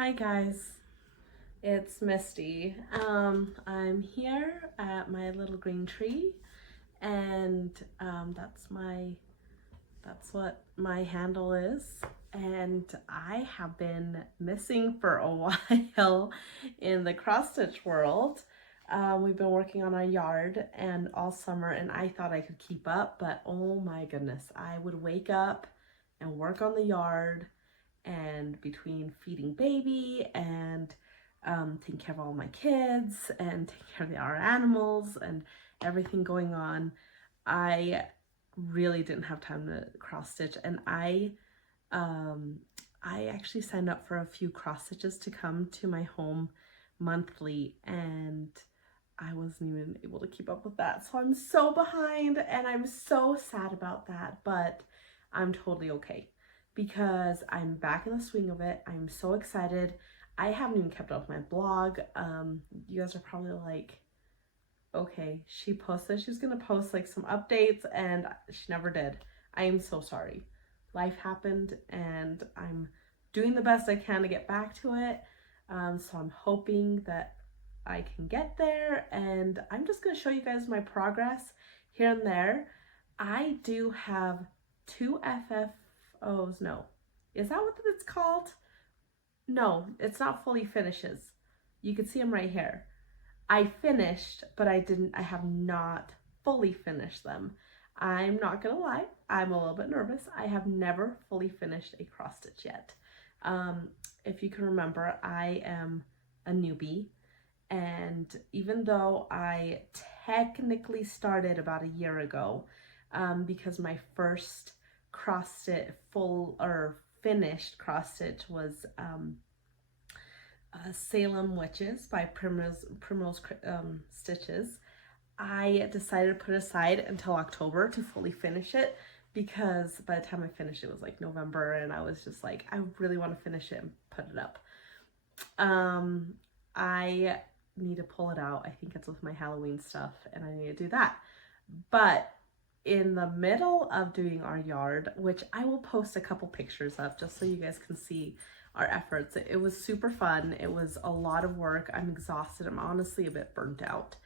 Hi guys, it's Misty. I'm here at my little green tree, and that's what my handle is. And I have been missing for a while in the cross stitch world. We've been working on our yard and all summer, and I thought I could keep up, but oh my goodness, I would wake up and work on the yard, and between feeding baby and taking care of all my kids and taking care of our animals and everything going on, I really didn't have time to cross stitch. And I actually signed up for a few cross stitches to come to my home monthly, and I wasn't even able to keep up with that. So I'm so behind and I'm so sad about that, but I'm totally okay because I'm back in the swing of it. I'm so excited. I haven't even kept up with my blog. You guys are probably like, okay, she posted she's gonna post like some updates and she never did. I am so sorry. Life happened and I'm doing the best I can to get back to it. So I'm hoping that I can get there, and I'm just gonna show you guys my progress here and there. I do have two FFOs. No, is that what it's called? No, it's not fully finishes. You can see them right here. I finished, but I have not fully finished them. I'm not gonna lie, I'm a little bit nervous. I have never fully finished a cross stitch yet. If you can remember, I am a newbie, and even though I technically started about a year ago, because my first cross stitch, full or finished cross stitch, was Salem Witches by Primrose Stitches. I decided to put aside until October to fully finish it, because by the time I finished it was like November, and I was just like, I really want to finish it and put it up. I need to pull it out. I think it's with my Halloween stuff, and I need to do that. But in the middle of doing our yard, which I will post a couple pictures of just so you guys can see our efforts, it was super fun. It was a lot of work. I'm exhausted. I'm honestly a bit burnt out.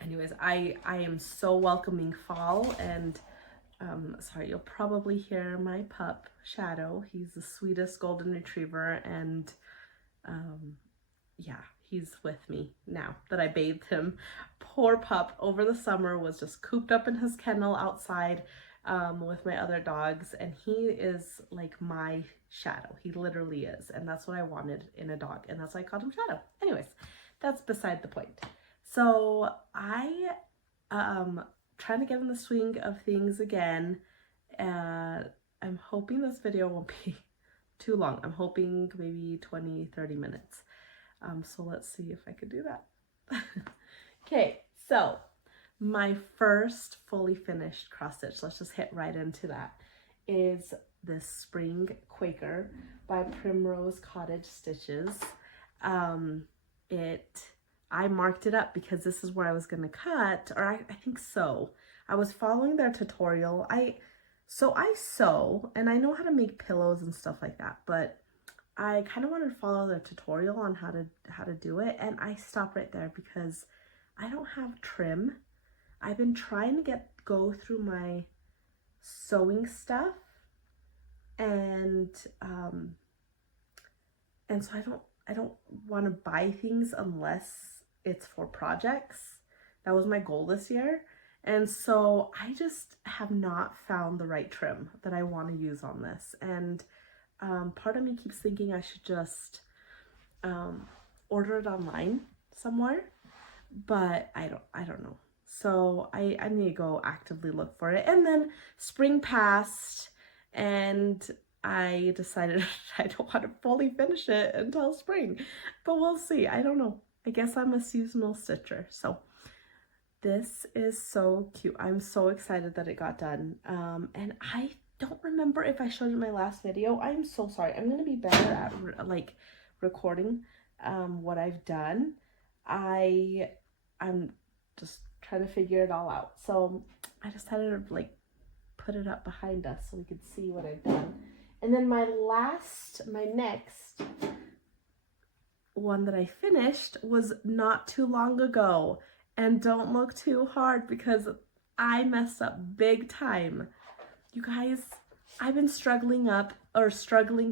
Anyways, I am so welcoming fall, and sorry, you'll probably hear my pup Shadow. He's the sweetest golden retriever, and yeah, he's with me now that I bathed him. Poor pup over the summer was just cooped up in his kennel outside with my other dogs, and he is like my Shadow. He literally is, and that's what I wanted in a dog, and that's why I called him Shadow. Anyways, that's beside the point. So I trying to get in the swing of things again. I'm hoping this video won't be too long. I'm hoping maybe 20-30 minutes. So let's see if I could do that. Okay, so my first fully finished cross stitch, let's just hit right into that, is this Spring Quaker by Primrose Cottage Stitches. I marked it up because this is where I was gonna cut, or I think so. I was following their tutorial. I sew, and I know how to make pillows and stuff like that, but I kind of wanted to follow their tutorial on how to do it, and I stopped right there because I don't have trim. I've been trying to go through my sewing stuff, and so I don't want to buy things unless it's for projects. That was my goal this year, and so I just have not found the right trim that I want to use on this. And part of me keeps thinking I should just order it online somewhere, but I don't know. So I need to go actively look for it. And then spring passed, and I decided I don't want to fully finish it until spring, but we'll see. I don't know. I guess I'm a seasonal stitcher. So this is so cute. I'm so excited that it got done. And I don't remember if I showed you my last video. I'm so sorry. I'm going to be better at like recording what I've done. I'm just trying to figure it all out. So I decided to like put it up behind us so we could see what I've done. And then my next one that I finished was not too long ago. And don't look too hard because I messed up big time. You guys, I've been struggling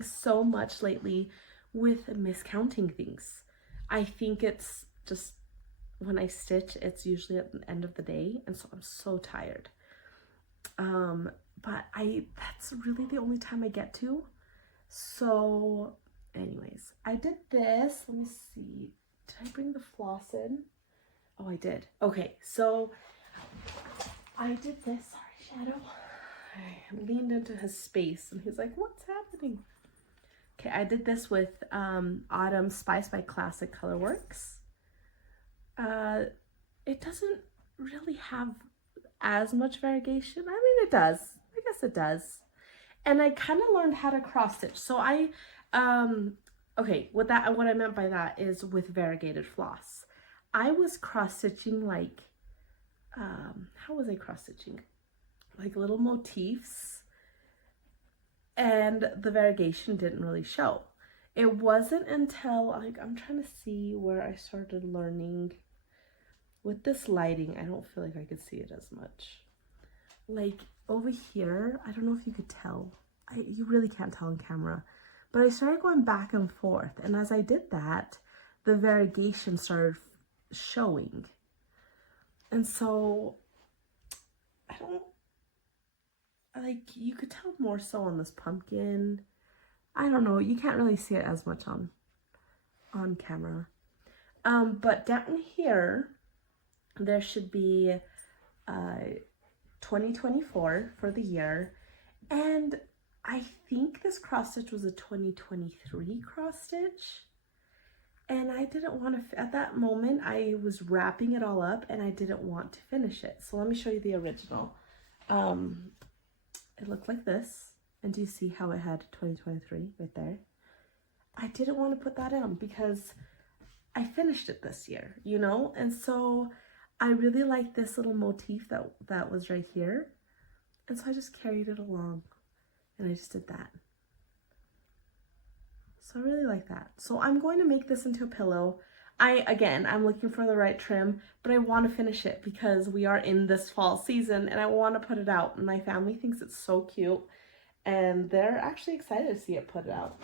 so much lately with miscounting things. I think it's just when I stitch, it's usually at the end of the day, and so I'm so tired. But that's really the only time I get to. So anyways, I did this. Let me see. Did I bring the floss in? Oh, I did. Okay, so I did this. Sorry, Shadow. I leaned into his space and he's like, what's happening? Okay, I did this with Autumn Spice by Classic Colorworks. It doesn't really have as much variegation. I mean, it does. I guess it does. And I kind of learned how to cross stitch. So okay, what I meant by that is with variegated floss. I was cross stitching like, how was I cross stitching? Like little motifs, and the variegation didn't really show. It wasn't until, like, I'm trying to see where I started learning. With this lighting, I don't feel like I could see it as much. Like over here, I don't know if you could tell. You really can't tell on camera. But I started going back and forth. And as I did that, the variegation started showing. And so, you could tell more so on this pumpkin. I don't know. You can't really see it as much on camera. But down here, there should be 2024 for the year, and I think this cross stitch was a 2023 cross stitch, and I didn't want to, at that moment I was wrapping it all up and I didn't want to finish it. So let me show you the original. It looked like this, and do you see how it had 2023 right there? I didn't want to put that in because I finished it this year, you know, and so I really like this little motif that was right here. And so I just carried it along and I just did that. So I really like that. So I'm going to make this into a pillow. I'm looking for the right trim, but I want to finish it because we are in this fall season and I want to put it out. And my family thinks it's so cute and they're actually excited to see it put out.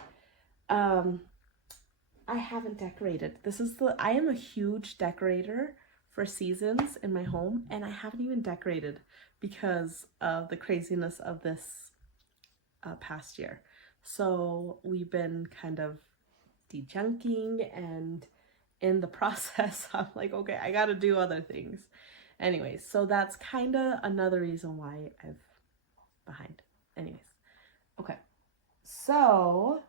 I haven't decorated. I am a huge decorator for seasons in my home, and I haven't even decorated because of the craziness of this past year. So we've been kind of de-junking, and in the process I'm like, okay, I gotta do other things. Anyways, so that's kind of another reason why I'm behind. Anyways, okay, so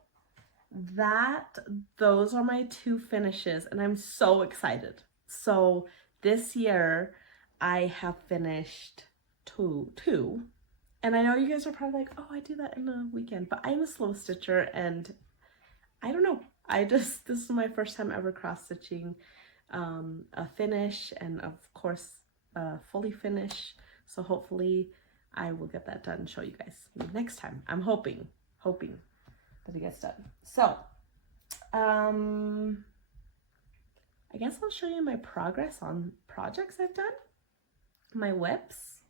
those are my two finishes and I'm so excited. So this year, I have finished two. And I know you guys are probably like, oh, I do that in a weekend. But I'm a slow stitcher and I don't know. This is my first time ever cross-stitching a finish and of course, fully finish. So hopefully I will get that done and show you guys next time. I'm hoping that it gets done. So, I guess I'll show you my progress on projects I've done, my whips.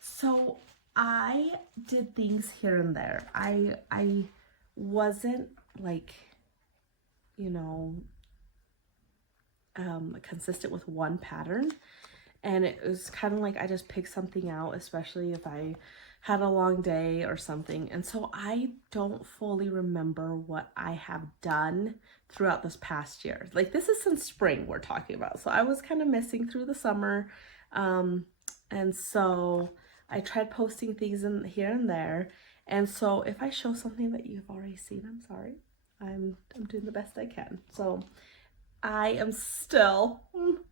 So I did things here and there. I wasn't like, you know, consistent with one pattern, and it was kind of like I just picked something out, especially if I had a long day or something. And so I don't fully remember what I have done throughout this past year. Like this is since spring we're talking about. So I was kind of missing through the summer. And so I tried posting things in here and there. And so if I show something that you've already seen, I'm sorry. I'm doing the best I can. So I am still,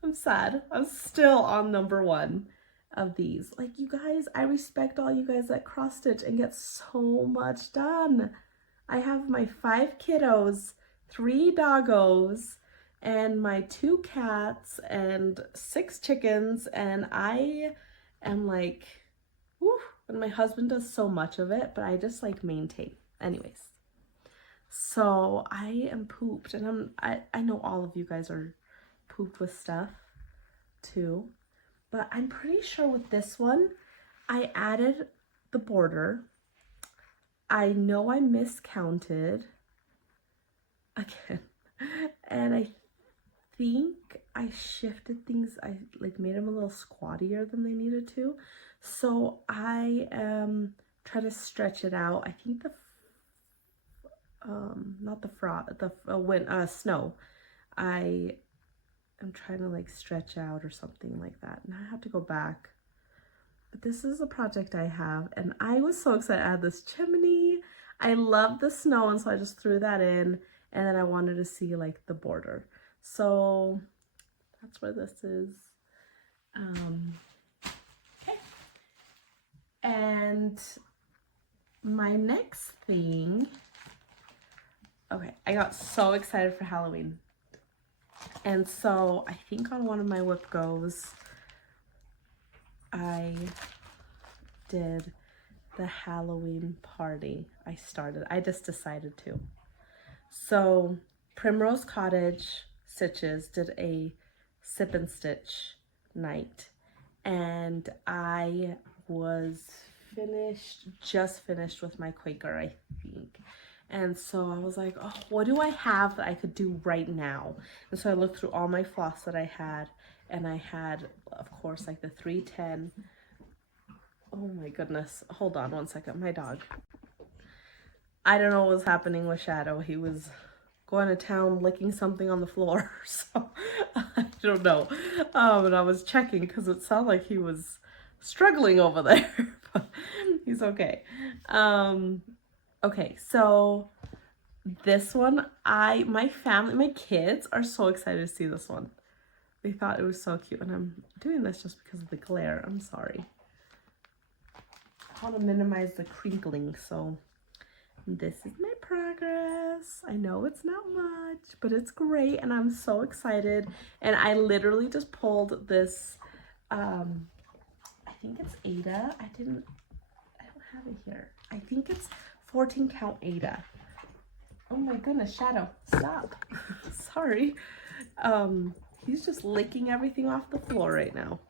I'm sad. I'm still on number 1 of these. Like, you guys, I respect all you guys that cross stitch and get so much done. I have my 5 kiddos, 3 doggos, and my 2 cats and 6 chickens, and I am like, whew, And my husband does so much of it, but I just like maintain. Anyways, so I am pooped, and I know all of you guys are pooped with stuff too, but I'm pretty sure with this one, I added the border. I know I miscounted again, and I think I shifted things. I like made them a little squattier than they needed to, so I try to stretch it out. I think the not the frost, the snow, I am trying to like stretch out or something like that, and I have to go back. But this is a project I have, and I was so excited. I had this chimney. I love the snow, and so I just threw that in, and then I wanted to see like the border. So that's where this is. Okay. And my next thing, okay, I got so excited for Halloween. And so I think on one of my whip goes, I did the Halloween party. I just decided to. So Primrose Cottage Stitches did a sip and stitch night, and I was just finished with my Quaker, I think. And so I was like, oh, what do I have that I could do right now? And so I looked through all my floss that I had, and I had, of course, like the 310. Oh my goodness. Hold on one second. My dog. I don't know what was happening with Shadow. He was going to town licking something on the floor. So I don't know. And I was checking because it sounded like he was struggling over there. But he's okay. Okay, so this one, my kids are so excited to see this one. They thought it was so cute, and I'm doing this just because of the glare. I'm sorry. I want to minimize the crinkling, so this is my progress. I know it's not much, but it's great, and I'm so excited. And I literally just pulled this, I think it's Ada. I don't have it here. I think it's 14 count Ada. Oh my goodness, Shadow, stop. Sorry. He's just licking everything off the floor right now.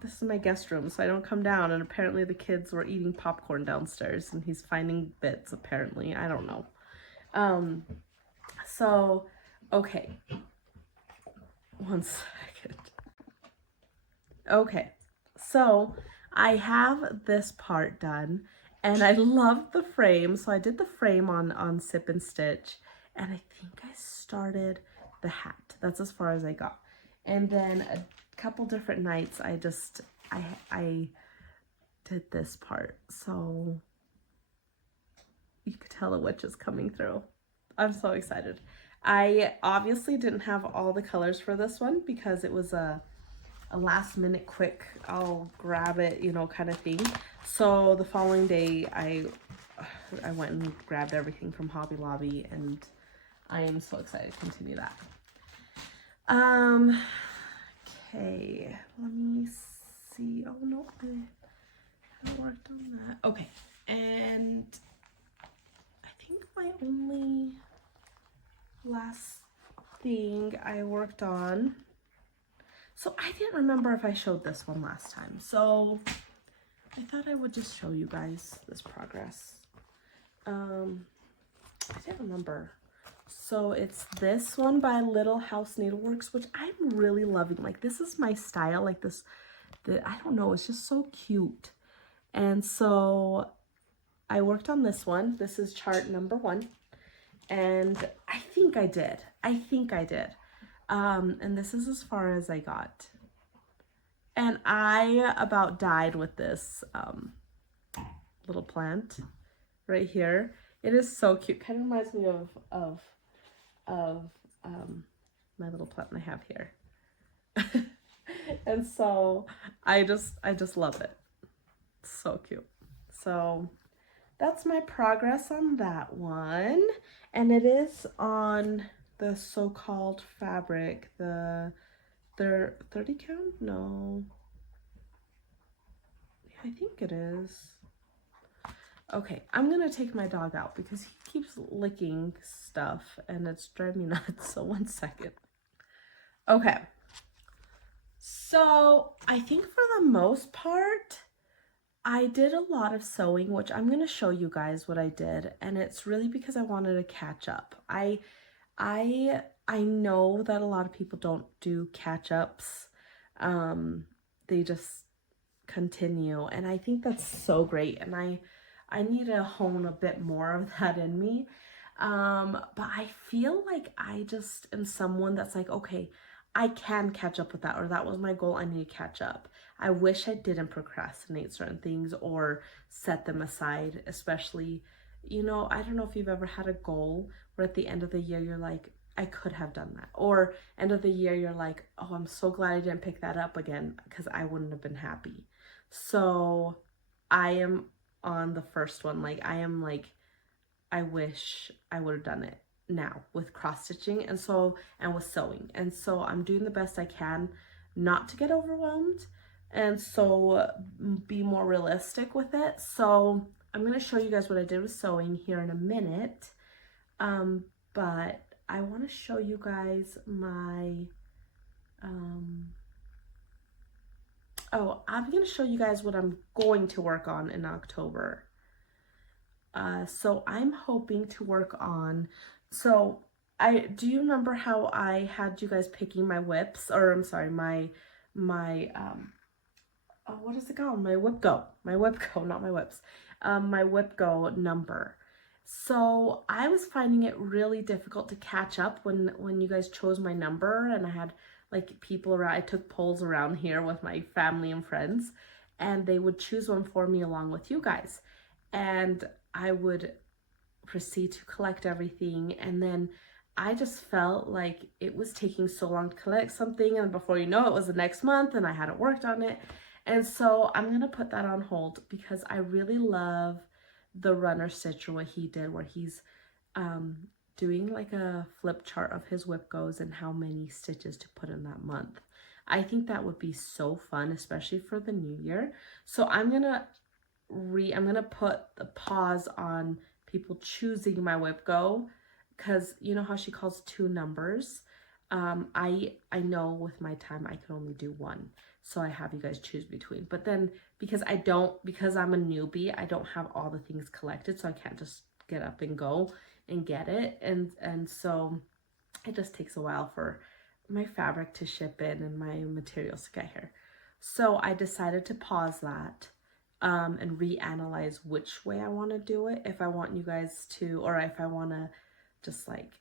This is my guest room, so I don't come down, and apparently the kids were eating popcorn downstairs, and he's finding bits, apparently. I don't know. So, okay. One second. Okay, so I have this part done, and I love the frame, so I did the frame on Sip and Stitch, and I think I started the hat. That's as far as I got. And then a couple different nights I did this part, so you could tell the witch is coming through. I'm so excited. I obviously didn't have all the colors for this one because it was a last minute quick, I'll grab it, you know, kind of thing. So the following day I went and grabbed everything from Hobby Lobby, and I am so excited to continue that. Okay, let me see. Oh no, I haven't worked on that. Okay, and I think my only last thing I worked on, so I didn't remember if I showed this one last time, so I thought I would just show you guys this progress. I didn't remember. So it's this one by House Needleworks, which I'm really loving. Like, this is my style. Like this, I don't know, it's just so cute. And so I worked on this one. This is chart number 1. And I think I did. And this is as far as I got. And I about died with this little plant right here. It is so cute. Kind of reminds me of my little plant I have here. And so I just love it. So cute. So that's my progress on that one. And it is on the so-called fabric, the 30 count? No. I think it is. Okay, I'm gonna take my dog out because he keeps licking stuff and it's driving me nuts. So 1 second. Okay. So I think for the most part, I did a lot of sewing, which I'm gonna show you guys what I did, and it's really because I wanted to catch up. I know that a lot of people don't do catch-ups. They just continue, and I think that's so great, and I need to hone a bit more of that in me. But I feel like I just am someone that's like, okay, I can catch up with that, or that was my goal, I need to catch up. I wish I didn't procrastinate certain things or set them aside, especially, you know, I don't know if you've ever had a goal where at the end of the year you're like, I could have done that. Or end of the year you're like, oh, I'm so glad I didn't pick that up again because I wouldn't have been happy. So I am on the first one. Like I am like, I wish I would have done it now with cross stitching and with sewing. And so I'm doing the best I can not to get overwhelmed and so be more realistic with it. So I'm going to show you guys what I did with sewing here in a minute. But I want to show you guys my, I'm going to show you guys what I'm going to work on in October. So I'm hoping to work on, do you remember how I had you guys picking my whips, or I'm sorry, what is it called? My whip go, not my whips, my whip go number. So I was finding it really difficult to catch up when you guys chose my number, and I had like people around, I took polls around here with my family and friends, and they would choose one for me along with you guys. And I would proceed to collect everything, and then I just felt like it was taking so long to collect something, and before you know it was the next month and I hadn't worked on it. And so I'm gonna put that on hold because I really love the runner stitch, or what he did, where he's doing like a flip chart of his whip goes and how many stitches to put in that month. I think that would be so fun, especially for the new year. So I'm gonna put the pause on people choosing my whip go, because you know how she calls 2 numbers. I know with my time I can only do 1, so I have you guys choose between. But then because I'm a newbie, I don't have all the things collected, so I can't just get up and go and get it, and so it just takes a while for my fabric to ship in and my materials to get here. So I decided to pause that and reanalyze which way I want to do it, if I want you guys to, or if I want to just like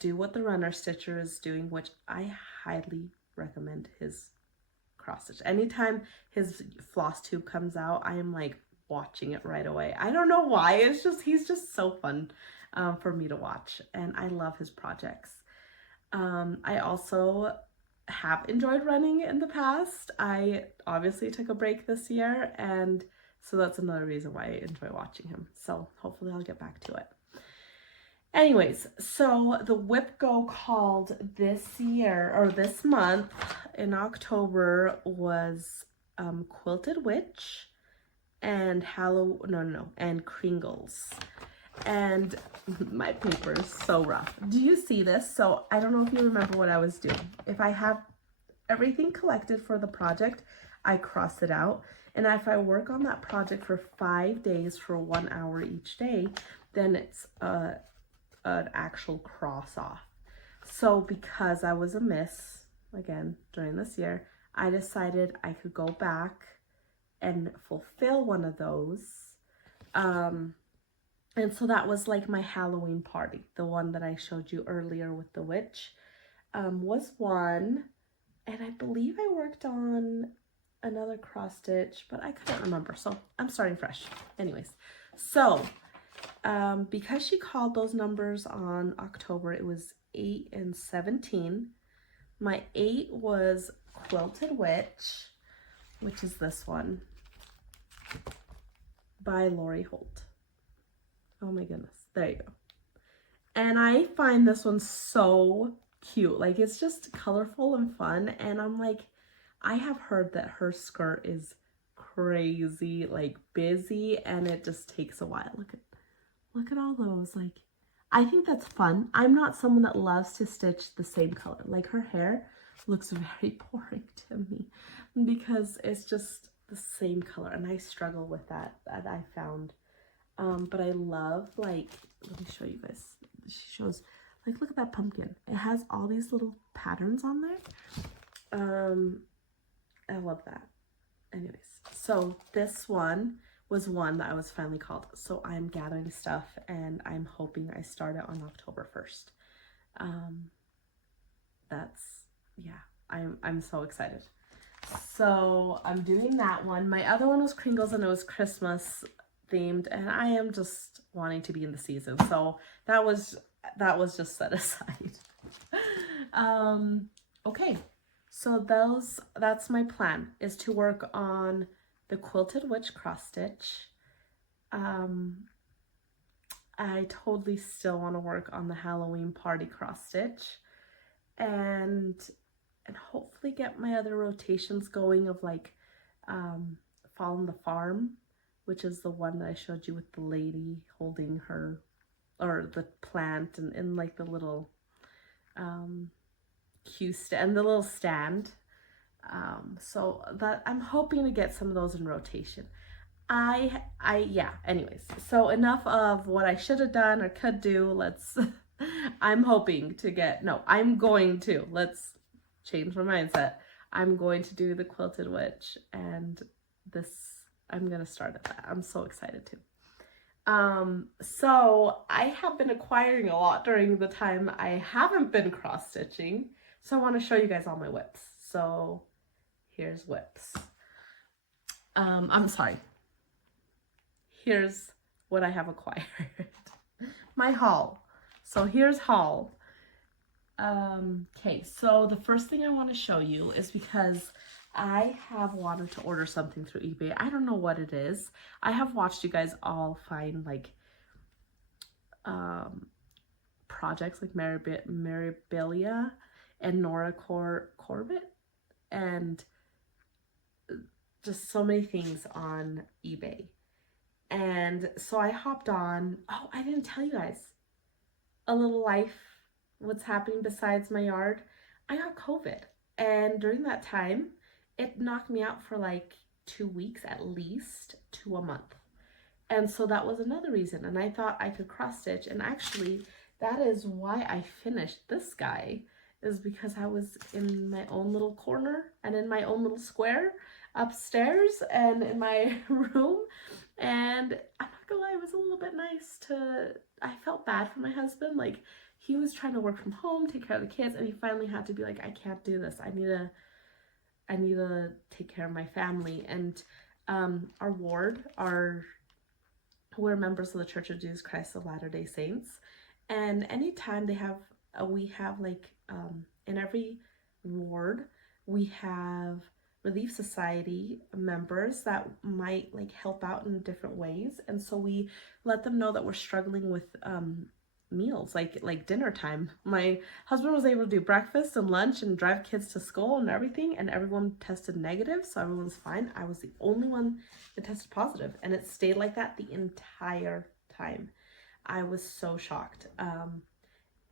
do what the runner stitcher is doing, which I highly recommend his cross stitch. Anytime his floss tube comes out, I am like watching it right away. I don't know why, it's just, he's just so fun for me to watch, and I love his projects. I also have enjoyed running in the past. I obviously took a break this year, and so that's another reason why I enjoy watching him. So hopefully I'll get back to it. Anyways, so the whip go called this year, or this month in October, was Quilted Witch and and Kringles. And my paper is so rough. Do you see this? So I don't know if you remember what I was doing. If I have everything collected for the project, I cross it out. And if I work on that project for 5 days for 1 hour each day, then it's an actual cross off. So because I was a miss, again, during this year, I decided I could go back and fulfill one of those. And so that was like my Halloween party. The one that I showed you earlier with the witch was one. And I believe I worked on another cross stitch, but I couldn't remember. So I'm starting fresh. Anyways, so because she called those numbers on October, it was 8 and 17. My 8 was Quilted Witch, which is this one by Lori Holt. Oh my goodness, there you go. And I find this one so cute. Like, it's just colorful and fun, and I'm like, I have heard that her skirt is crazy, like busy, and it just takes a while. Look at all those. Like, I think that's fun. I'm not someone that loves to stitch the same color. Like, her hair looks very boring to me because it's just the same color, and I struggle with that I found. But I love, like, let me show you guys. She shows, like, look at that pumpkin. It has all these little patterns on there. I love that. Anyways, so this one was one that I was finally called. So I'm gathering stuff, and I'm hoping I start it on October 1st. I'm so excited. So I'm doing that one. My other one was Kringles, and it was Christmas themed, and I am just wanting to be in the season. So that was just set aside. Okay. So that's my plan, is to work on the Quilted Witch cross stitch. I totally still want to work on the Halloween party cross stitch, and hopefully get my other rotations going of, like, Fall on the Farm, which is the one that I showed you with the lady holding her, or the plant, and in like the little cue stand, the little stand. So that I'm hoping to get some of those in rotation. Yeah, anyways, so enough of what I should have done or could do. Let's I'm going to, let's change my mindset. I'm going to do the Quilted Witch, and I'm gonna start at that. I'm so excited too. So I have been acquiring a lot during the time I haven't been cross stitching. So I want to show you guys all my whips. So here's whips. I'm sorry. Here's what I have acquired. My haul. So here's haul. Okay, so the first thing I want to show you is because I have wanted to order something through eBay. I don't know what it is. I have watched you guys all find, like, projects like Marabilia and Nora Corbett, and just so many things on eBay. And so I hopped on. Oh, I didn't tell you guys a little life, what's happening besides my yard. I got COVID, and during that time it knocked me out for like 2 weeks, at least to a month. And so that was another reason, and I thought I could cross stitch, and actually that is why I finished this guy, is because I was in my own little corner and in my own little square upstairs and in my room. And I'm not gonna lie, it was a little bit nice I felt bad for my husband. Like, he was trying to work from home, take care of the kids, and he finally had to be like, I can't do this. I need to take care of my family. And our ward, we're members of the Church of Jesus Christ of Latter-day Saints. And anytime we have like, in every ward, we have Relief Society members that might like help out in different ways. And so we let them know that we're struggling with meals, like dinner time. My husband was able to do breakfast and lunch and drive kids to school and everything, and everyone tested negative, so everyone's fine. I was the only one that tested positive, and it stayed like that the entire time. I was so shocked.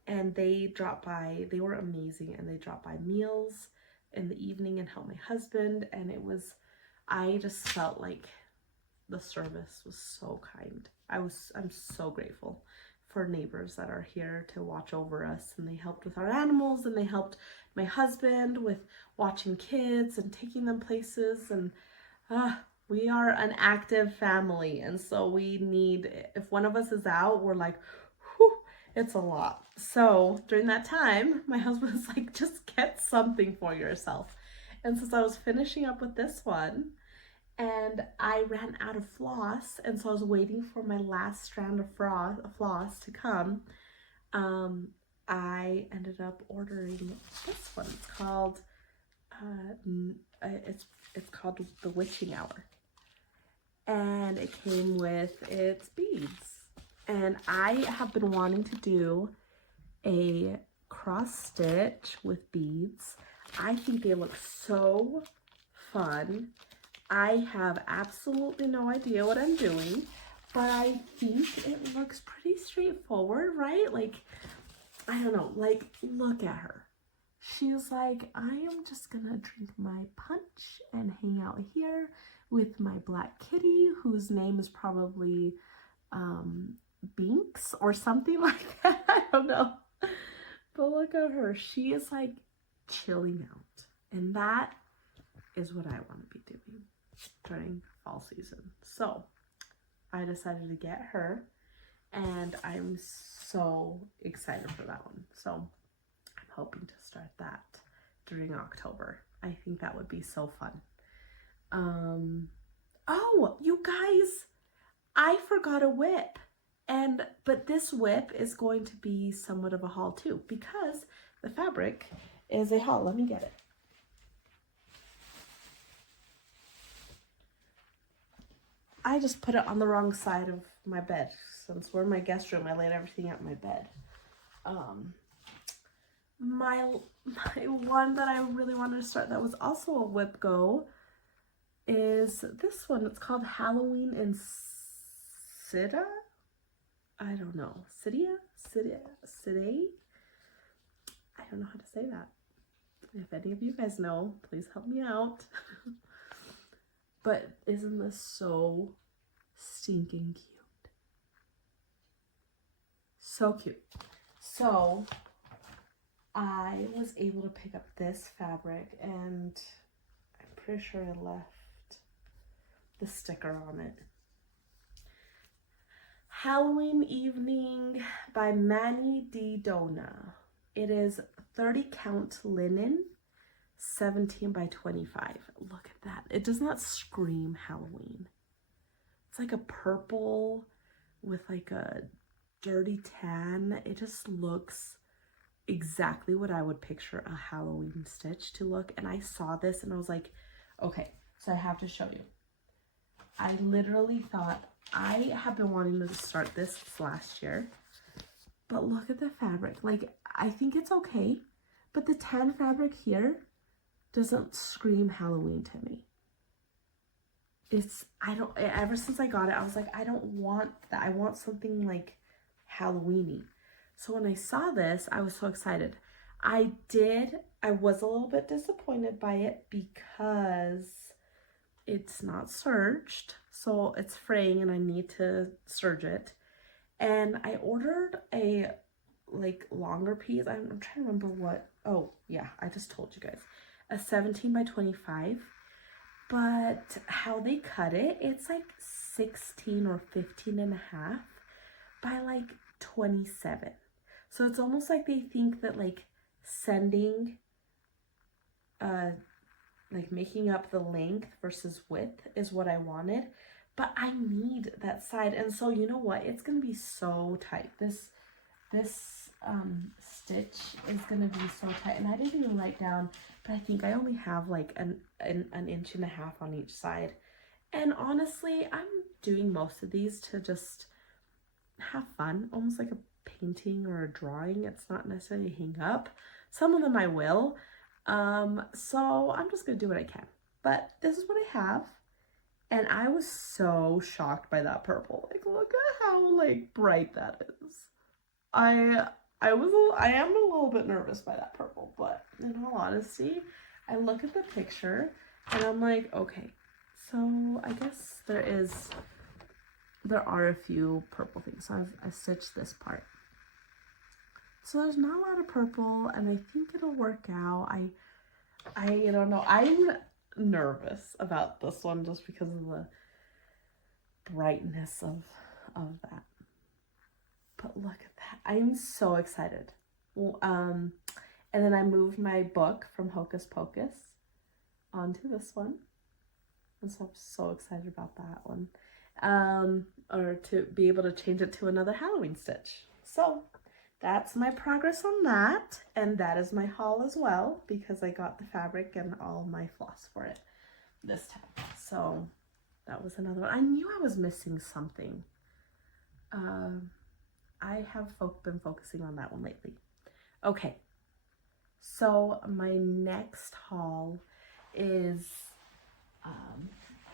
And they dropped by, they were amazing, and they dropped by meals in the evening and helped my husband, and I just felt like the service was so kind. I'm so grateful for neighbors that are here to watch over us, and they helped with our animals, and they helped my husband with watching kids and taking them places. And we are an active family, and so we need, if one of us is out, we're like, whew, it's a lot. So during that time, my husband was like, just get something for yourself. And since I was finishing up with this one, and I ran out of floss, and so I was waiting for my last strand of floss to come, I ended up ordering this one. It's called it's called The Witching Hour, and it came with its beads. And I have been wanting to do a cross stitch with beads. I think they look so fun. I have absolutely no idea what I'm doing, but I think it looks pretty straightforward, right? Like, I don't know, like, look at her. She's like, I am just gonna drink my punch and hang out here with my black kitty, whose name is probably Binks or something like that. I don't know. But look at her. She is like chilling out. And that is what I want to be doing during fall season. So I decided to get her, and I'm so excited for that one. So I'm hoping to start that during October. I think that would be so fun. Oh, you guys, I forgot a whip. But this whip is going to be somewhat of a haul too, because the fabric is a haul. Let me get it. I just put it on the wrong side of my bed. Since we're in my guest room, I laid everything out in my bed. My one that I really wanted to start that was also a whip go is this one. It's called Halloween in Sida. I don't know. Sida? I don't know how to say that. If any of you guys know, please help me out. But isn't this so stinking cute? So cute. So I was able to pick up this fabric, and I'm pretty sure I left the sticker on it. Halloween Evening by Manny D. Dona. It is 30 count linen, 17 by 25. Look at that. It does not scream Halloween. It's like a purple with like a dirty tan. It just looks exactly what I would picture a Halloween stitch to look. And I saw this and I was like, okay, so I have to show you. I literally thought, I have been wanting to start this last year, but look at the fabric. Like, I think it's okay, but the tan fabric here doesn't scream Halloween to me. Ever since I got it, I was like, I don't want that. I want something like Halloweeny. So when I saw this, I was so excited. I was a little bit disappointed by it because it's not serged, so it's fraying and I need to serge it. And I ordered a like longer piece. I'm trying to remember what. Oh yeah, I just told you guys. A 17 by 25. But how they cut it, it's like 16 or 15 and a half by like 27. So it's almost like they think that like sending like making up the length versus width is what I wanted, but I need that side. And so you know what, it's gonna be so tight. This stitch is gonna be so tight, and I didn't even write down, but I think I only have like an inch and a half on each side. And honestly, I'm doing most of these to just have fun, almost like a painting or a drawing. It's not necessarily hang up. Some of them I will. So I'm just gonna do what I can. But this is what I have. And I was so shocked by that purple. Like, look at how like bright that is. I am a little bit nervous by that purple, but in all honesty, I look at the picture and I'm like, okay, so I guess there are a few purple things. So I've stitched this part. So there's not a lot of purple, and I think it'll work out. I don't know. I'm nervous about this one just because of the brightness of that. But look at that. I'm so excited. And then I moved my book from Hocus Pocus onto this one. And so I'm so excited about that one. Or to be able to change it to another Halloween stitch. So that's my progress on that. And that is my haul as well, because I got the fabric and all my floss for it this time. So that was another one. I knew I was missing something. I have been focusing on that one lately. Okay, so my next haul is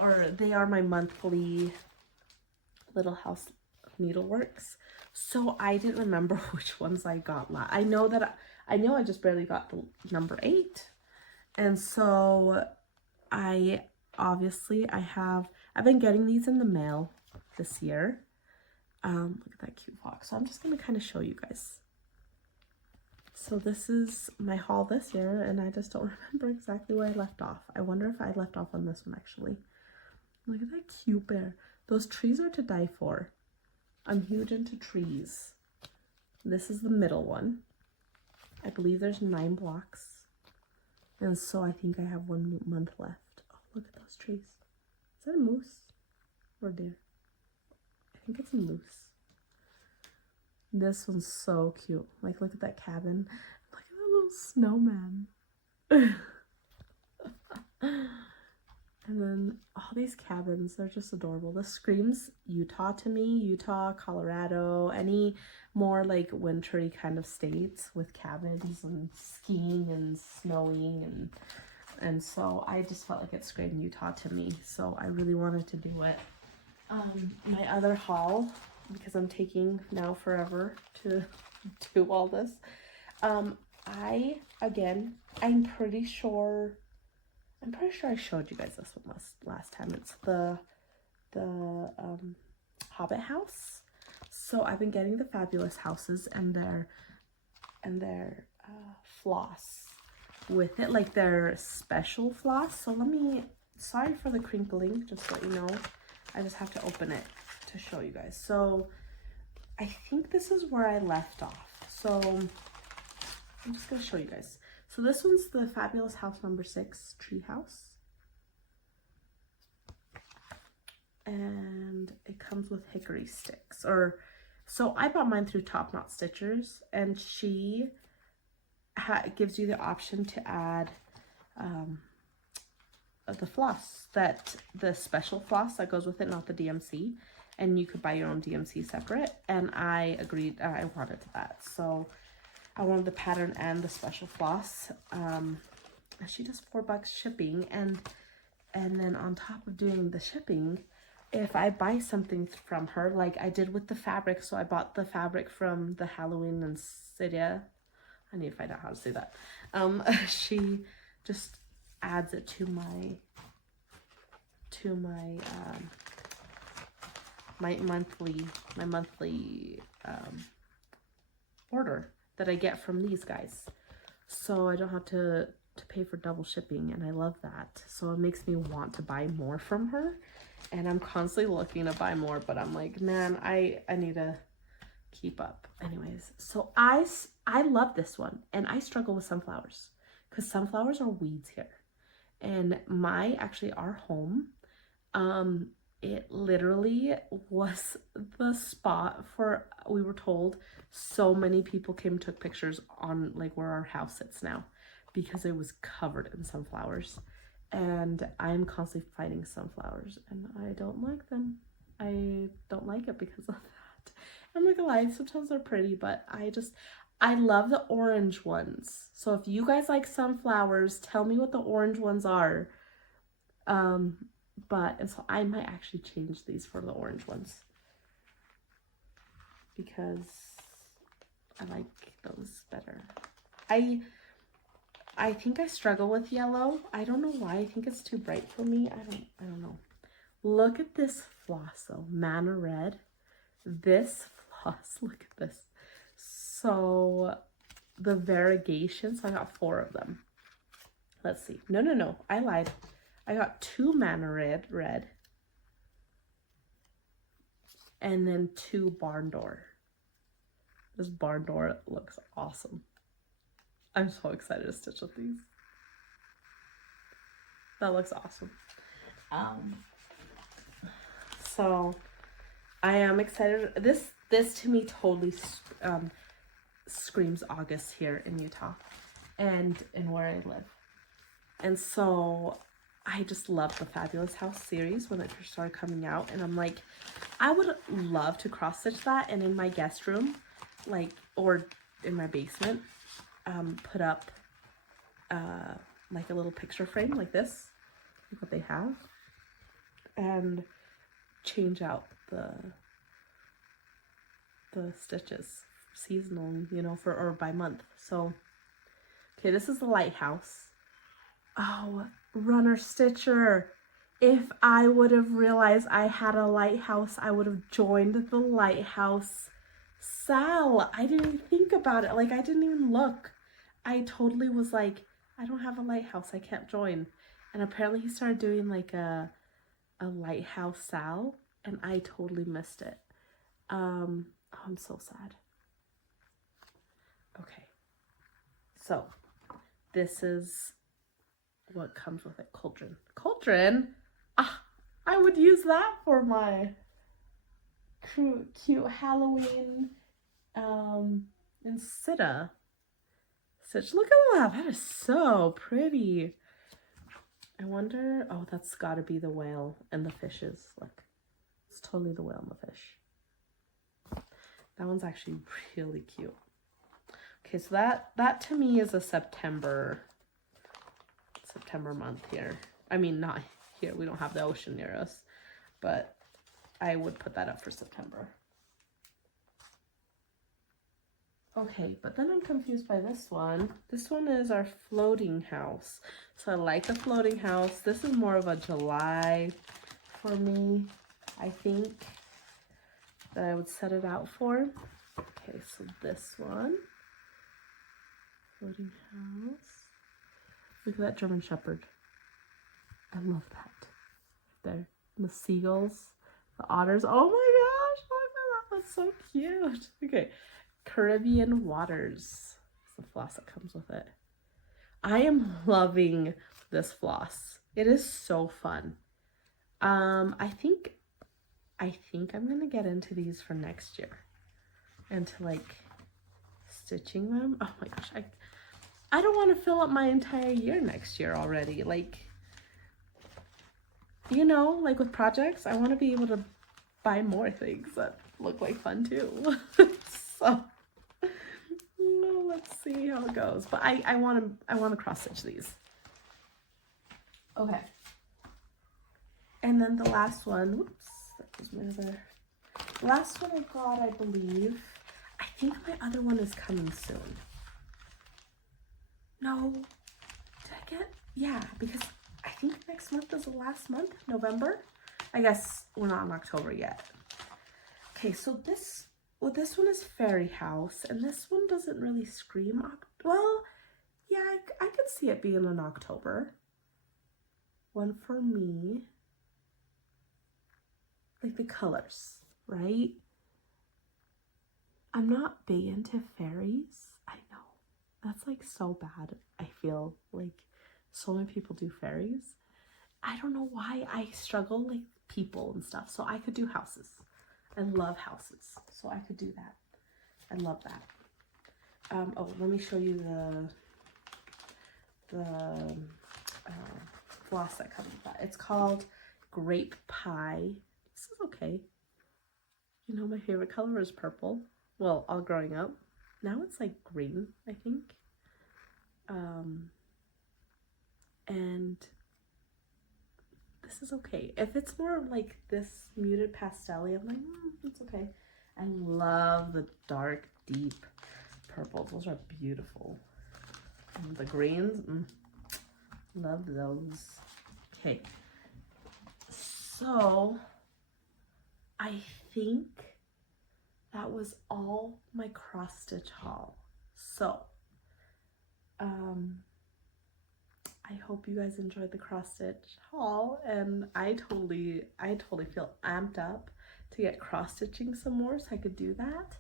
or they are my monthly Little House Needleworks. So I didn't remember which ones I got last. I know I just barely got the number 8. And so I've been getting these in the mail this year. Look at that cute fox. So I'm just going to kind of show you guys. So this is my haul this year, and I just don't remember exactly where I left off. I wonder if I left off on this one actually. Look at that cute bear. Those trees are to die for. I'm huge into trees. This is the middle one. I believe there's 9 blocks. And so I think I have 1 month left. Oh, look at those trees. Is that a moose or a deer? I think it's a moose. This one's so cute. Like, look at that cabin. Look at that little snowman. And then all these cabins, they're just adorable. This screams Utah to me. Utah, Colorado, any more like wintry kind of states with cabins and skiing and snowing, and so I just felt like it screamed Utah to me. So I really wanted to do it. My other haul, because I'm taking now forever to do all this. I'm pretty sure I showed you guys this one last time. It's the Hobbit house. So I've been getting the Fabulous houses and their floss with it, like their special floss. So sorry for the crinkling, just to let you know. I just have to open it to show you guys. So I think this is where I left off. So I'm just gonna show you guys. So this one's the Fabulous House number 6 tree house. And it comes with hickory sticks. So I bought mine through Top Knot Stitchers, and she gives you the option to add the floss, the special floss that goes with it, not the DMC. And you could buy your own DMC separate. And I agreed, I wanted that. So I wanted the pattern and the special floss. She does $4 shipping, and then on top of doing the shipping, if I buy something from her, like I did with the fabric, so I bought the fabric from the Halloween and Cydia. I need to find out how to say that. She just adds it to my monthly order that I get from these guys, so I don't have to pay for double shipping, and I love that. So it makes me want to buy more from her, and I'm constantly looking to buy more, but I'm like, man, I need to keep up. Anyways, so I love this one, and I struggle with sunflowers because sunflowers are weeds here, and our home, it literally was the spot for, we were told, so many people came and took pictures on like where our house sits now because it was covered in sunflowers. And I'm constantly fighting sunflowers, and I don't like them. I don't like it because of that. I'm not gonna lie, sometimes they're pretty, but I love the orange ones. So if you guys like sunflowers, tell me what the orange ones are. And so I might actually change these for the orange ones because I like those better. I think I struggle with yellow. I don't know why. I think it's too bright for me. I don't know. Look at this floss though. Mana Red. This floss, look at this. So the variegation, so I got 4 of them. Let's see. No, I lied. I got 2 Mana Red and then 2 Barn Door. This Barn Door looks awesome. I'm so excited to stitch with these. That looks awesome. So I am excited. This to me totally screams August here in Utah and where I live. And so I just love the Fabulous House series when it first started coming out, and I'm like, I would love to cross stitch that, and in my guest room, like, or in my basement, put up like a little picture frame like this, like what they have. and change out the stitches seasonal, you know, for or by month. So okay, this is the lighthouse. Oh, runner stitcher. If I would have realized I had a lighthouse, I would have joined the lighthouse Sal. I didn't even think about it. Like, I didn't even look. I totally was like, I don't have a lighthouse, I can't join. And apparently he started doing like a lighthouse Sal, and I totally missed it. Oh, I'm so sad. Okay, so this is what comes with it. Cauldron. Ah, I would use that for my cute Halloween Incita stitch. Look at that. That is so pretty. I wonder, oh, that's got to be the whale and the fishes. Look, it's totally the whale and the fish. That one's actually really cute. Okay, so that to me is a September month here. I mean, not here, we don't have the ocean near us, but I would put that up for September. Okay, but then I'm confused by this one. This one is our floating house. So I like the floating house. This is more of a July for me, I think, that I would set it out for. Okay, so this one, floating house. Look at that German Shepherd. I love that. There, and the seagulls, the otters. Oh my gosh, look at that. That's so cute. Okay, Caribbean Waters. It's the floss that comes with it. I am loving this floss. It is so fun. I think I'm gonna get into these for next year, and to like stitching them. Oh my gosh, I don't want to fill up my entire year next year already. Like, you know, like with projects, I want to be able to buy more things that look like fun too. So let's see how it goes. But I want to cross stitch these. Okay. And then the last one, whoops, that was my other. The last one I got, I believe. I think my other one is coming soon. No, did I get? Yeah, because I think next month is the last month, November. I guess we're not in October yet. Okay, so this one is Fairy House, and this one doesn't really scream. Well, yeah, I could see it being in October. One for me. Like the colors, right? I'm not big into fairies. I know. That's like so bad. I feel like so many people do fairies. I don't know why I struggle like people and stuff. So I could do houses. I love houses. So I could do that. I love that. Oh, let me show you the floss that comes with that. It's called Grape Pie. This is okay. You know, my favorite color is purple. Well, all growing up. Now it's like green, I think. And this is okay. If it's more like this muted pastel-y, I'm like, it's okay. I love the dark, deep purples. Those are beautiful. And the greens, love those. Okay. So I think that was all my cross stitch haul. So I hope you guys enjoyed the cross stitch haul, and I totally feel amped up to get cross stitching some more so I could do that.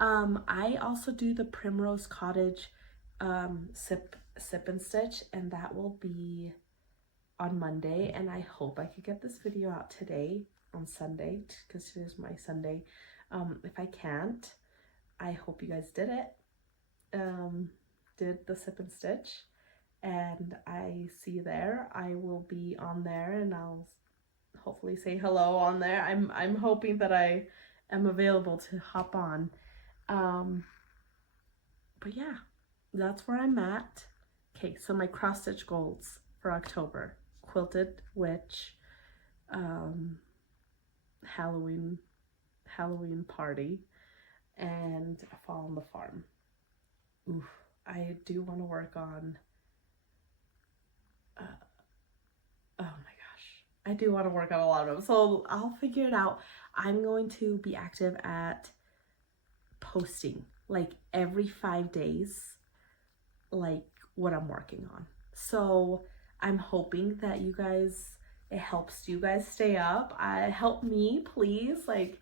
I also do the Primrose Cottage sip and stitch, and that will be on Monday, and I hope I could get this video out today on Sunday, because today's my Sunday. If I can't, I hope you guys did it. Did the sip and stitch, and I see you there. I will be on there, and I'll hopefully say hello on there. I'm hoping that I am available to hop on. But yeah, that's where I'm at. Okay, so my cross stitch goals for October: Quilted Witch, Halloween party and Fall on the Farm. Oof, I do want to work on oh my gosh, I do want to work on a lot of them, so I'll figure it out. I'm going to be active at posting like every 5 days, like what I'm working on. So I'm hoping that you guys, it helps you guys stay up. Help me, please. Like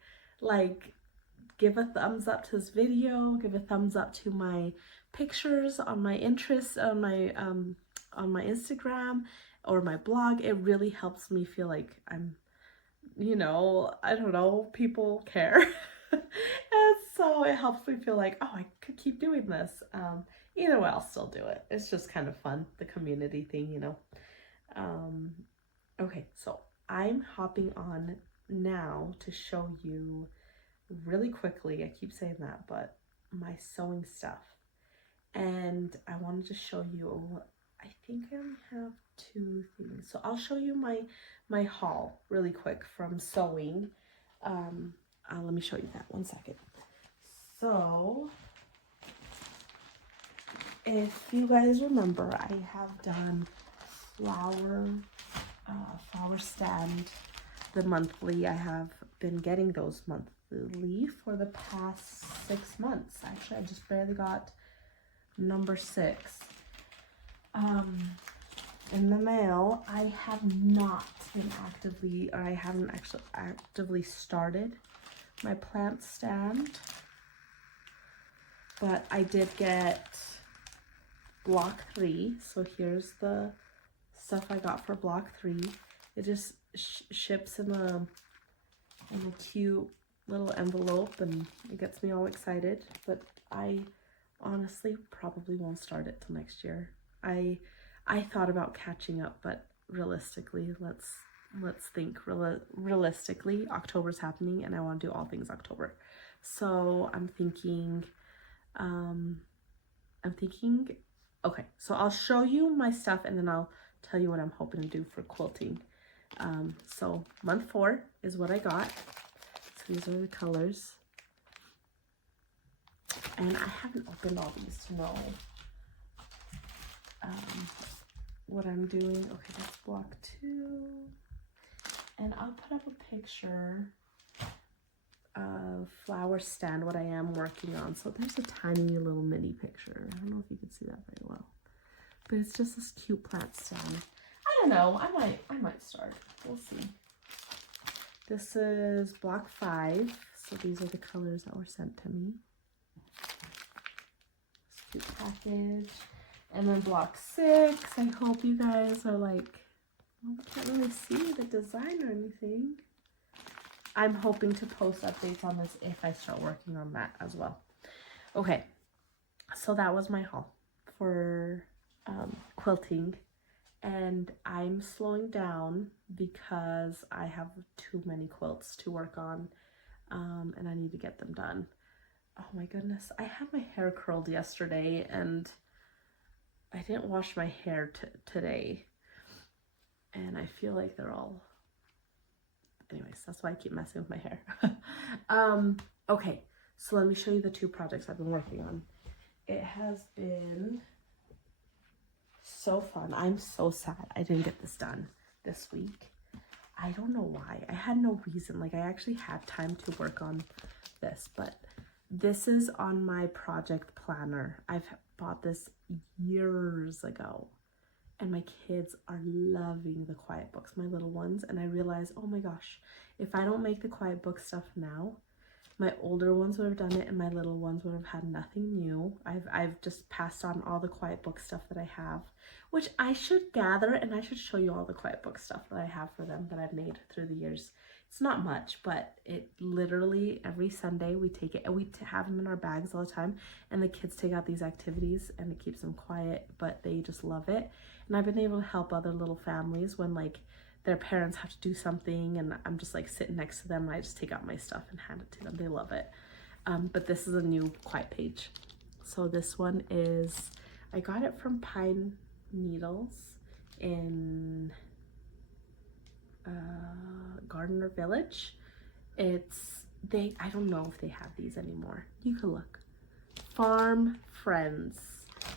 give a thumbs up to this video, give a thumbs up to my pictures on my interests on my Instagram or my blog. It really helps me feel like I'm, you know, I don't know, people care. And so it helps me feel like, oh, I could keep doing this. Either way, I'll still do it. It's just kind of fun, the community thing, you know. Okay, so I'm hopping on now to show you really quickly, I keep saying that, but my sewing stuff. And I wanted to show you, I think I only have 2 things. So I'll show you my haul really quick from sewing. Let me show you that 1 second. So if you guys remember, I have done flower stand, the monthly. I have been getting those monthly for the past 6 months. Actually, I just barely got number 6 in the mail. I have not been actively, or I haven't actually actively started my plant stand, but I did get block 3. So here's the stuff I got for block 3. It just ships in a cute little envelope, and it gets me all excited, but I honestly probably won't start it till next year. I thought about catching up, but realistically, let's think realistically, October's happening and I want to do all things October. So I'm thinking, okay, so I'll show you my stuff and then I'll tell you what I'm hoping to do for quilting. So month 4 is what I got. So these are the colors. And I haven't opened all these to know what I'm doing. Okay, that's block 2. And I'll put up a picture of flower stand, what I am working on. So there's a tiny little mini picture. I don't know if you can see that very well, but it's just this cute plant stand. I don't know, I might start. We'll see. This is block 5. So these are the colors that were sent to me. This cute package. And then block 6. I hope you guys are like, well, I can't really see the design or anything. I'm hoping to post updates on this if I start working on that as well. Okay, so that was my haul for quilting, and I'm slowing down because I have too many quilts to work on, and I need to get them done. Oh my goodness, I had my hair curled yesterday and I didn't wash my hair today, and I feel like they're all, anyways, that's why I keep messing with my hair. Okay, so let me show you the 2 projects I've been working on. It has been so fun. I'm so sad I didn't get this done this week. I don't know why. I had no reason. Like, I actually had time to work on this, but this is on my project planner. I've bought this years ago, and my kids are loving the quiet books, my little ones, and I realized, oh my gosh, if I don't make the quiet book stuff now, my older ones would have done it and my little ones would have had nothing new. I've just passed on all the quiet book stuff that I have, which I should gather, and I should show you all the quiet book stuff that I have for them that I've made through the years. It's not much, but it literally every Sunday we take it and we have them in our bags all the time, and the kids take out these activities and it keeps them quiet, but they just love it. And I've been able to help other little families when like their parents have to do something and I'm just like sitting next to them and I just take out my stuff and hand it to them. They love it. But this is a new quiet page. So this one is, I got it from Pine Needles in Gardener Village. I don't know if they have these anymore. You can look. Farm Friends.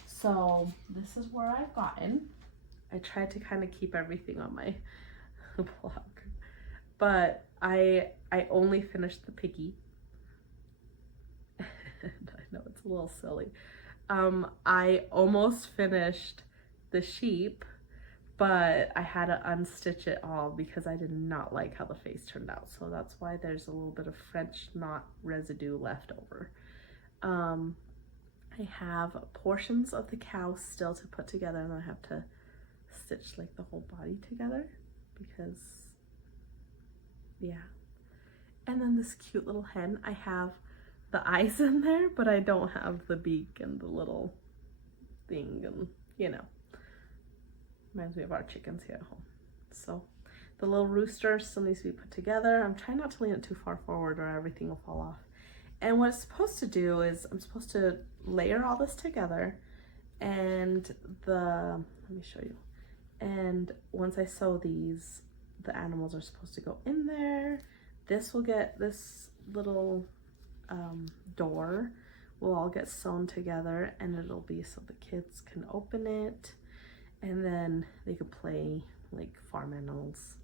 So this is where I've gotten. I tried to kind of keep everything on my blog, but I only finished the piggy. And I know it's a little silly. I almost finished the sheep, but I had to unstitch it all because I did not like how the face turned out. So that's why there's a little bit of French knot residue left over. I have portions of the cow still to put together, and I have to stitch like the whole body together because, yeah. And then this cute little hen, I have the eyes in there, but I don't have the beak and the little thing, and you know, reminds me of our chickens here at home. So the little rooster still needs to be put together. I'm trying not to lean it too far forward or everything will fall off. And what it's supposed to do is I'm supposed to layer all this together, and let me show you. And once I sew these, the animals are supposed to go in there. This will get, this little door will all get sewn together, and it'll be so the kids can open it, and then they could play like farm animals.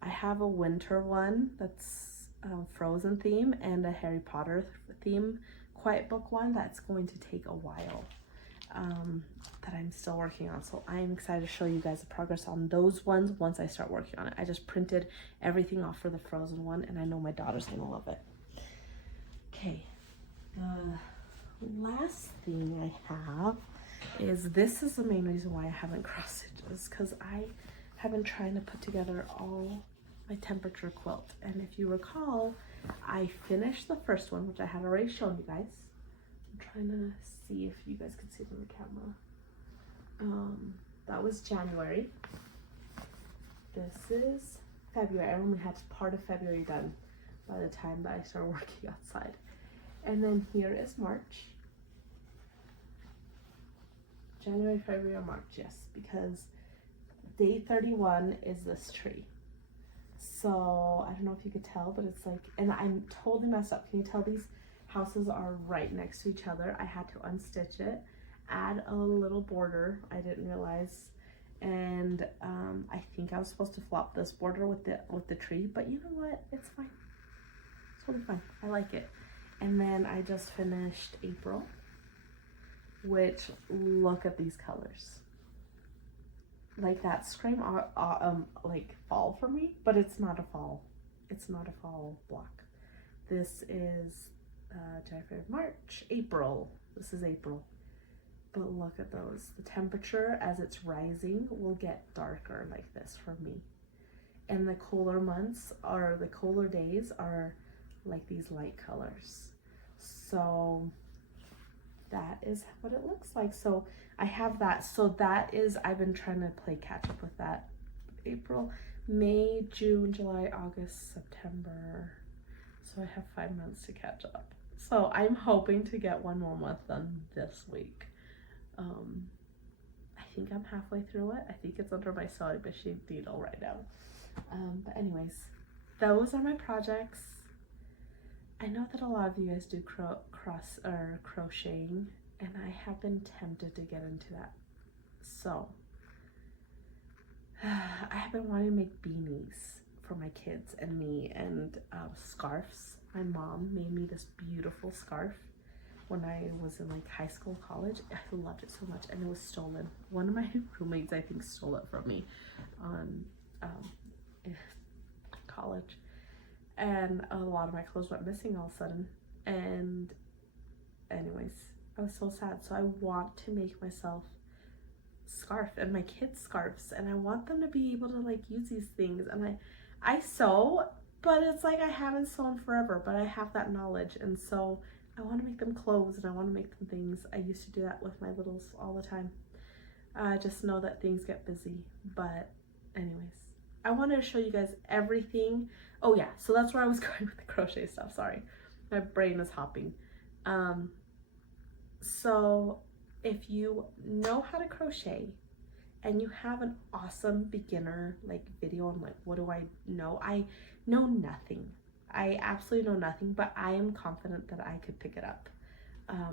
I have a winter one that's Frozen theme and a Harry Potter theme quiet book one that's going to take a while, that I'm still working on. So I'm excited to show you guys the progress on those ones once I start working on it. I just printed everything off for the Frozen one, and I know my daughter's gonna love it. Okay, the last thing I have is, this is the main reason why I haven't cross stitches, because I have been trying to put together all my temperature quilt. And if you recall, I finished the first one, which I had already shown you guys. I'm trying to see if you guys can see it on the camera. That was January. This is February. I only had part of February done by the time that I started working outside. And then here is March. January, February, or March, yes, because day 31 is this tree. So I don't know if you could tell, but it's like, and I'm totally messed up. Can you tell these houses are right next to each other? I had to unstitch it, add a little border. I didn't realize, and I think I was supposed to flop this border with the tree, but you know what? It's fine. It's totally fine. I like it. And then I just finished April, which, look at these colors. Like, that scream like fall for me, but it's not a fall. It's not a fall block. This is January, March, April. This is April. But look at those. The temperature as it's rising will get darker like this for me. And the cooler months, or the cooler days, are like these light colors. So that is what it looks like. So I have that. So that is, I've been trying to play catch up with that. April, May, June, July, August, September. So I have 5 months to catch up. So I'm hoping to get one more month done this week. I think I'm halfway through it. I think it's under my sewing machine needle right now. But anyways, those are my projects. I know that a lot of you guys do crocheting, and I have been tempted to get into that. So I have been wanting to make beanies for my kids and me, and scarves. My mom made me this beautiful scarf when I was in like high school, college. I loved it so much, and it was stolen. One of my roommates, I think, stole it from me on in college. And a lot of my clothes went missing all of a sudden. And anyways, I was so sad. So I want to make myself scarf and my kids scarves, and I want them to be able to like use these things. And I sew, but it's like I haven't sewn forever, but I have that knowledge, and so I want to make them clothes, and I want to make them things. I used to do that with my littles all the time. I just know that things get busy. But anyways, I wanted to show you guys everything. Oh yeah, so that's where I was going with the crochet stuff. Sorry, my brain is hopping. So if you know how to crochet and you have an awesome beginner like video on like what do I know, I know nothing. I absolutely know nothing, but I am confident that I could pick it up.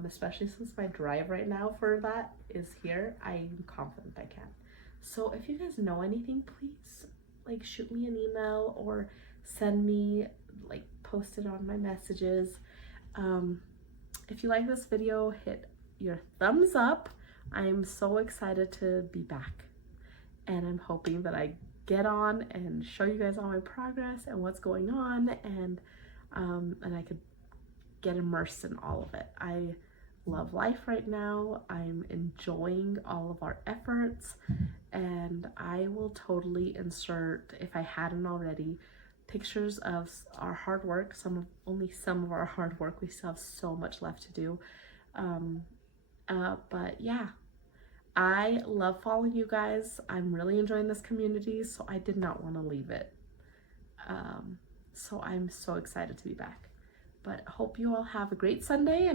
Especially since my drive right now for that is here, I'm confident I can. So if you guys know anything, please like shoot me an email or send me, like post it on my messages. If you like this video, hit your thumbs up. I'm so excited to be back, and I'm hoping that I get on and show you guys all my progress and what's going on, and I could get immersed in all of it. I love life right now. I'm enjoying all of our efforts, and I will totally insert, if I hadn't already, pictures of our hard work, only some of our hard work. We still have so much left to do. But yeah, I love following you guys. I'm really enjoying this community, so I did not want to leave it. So I'm so excited to be back. But hope you all have a great Sunday.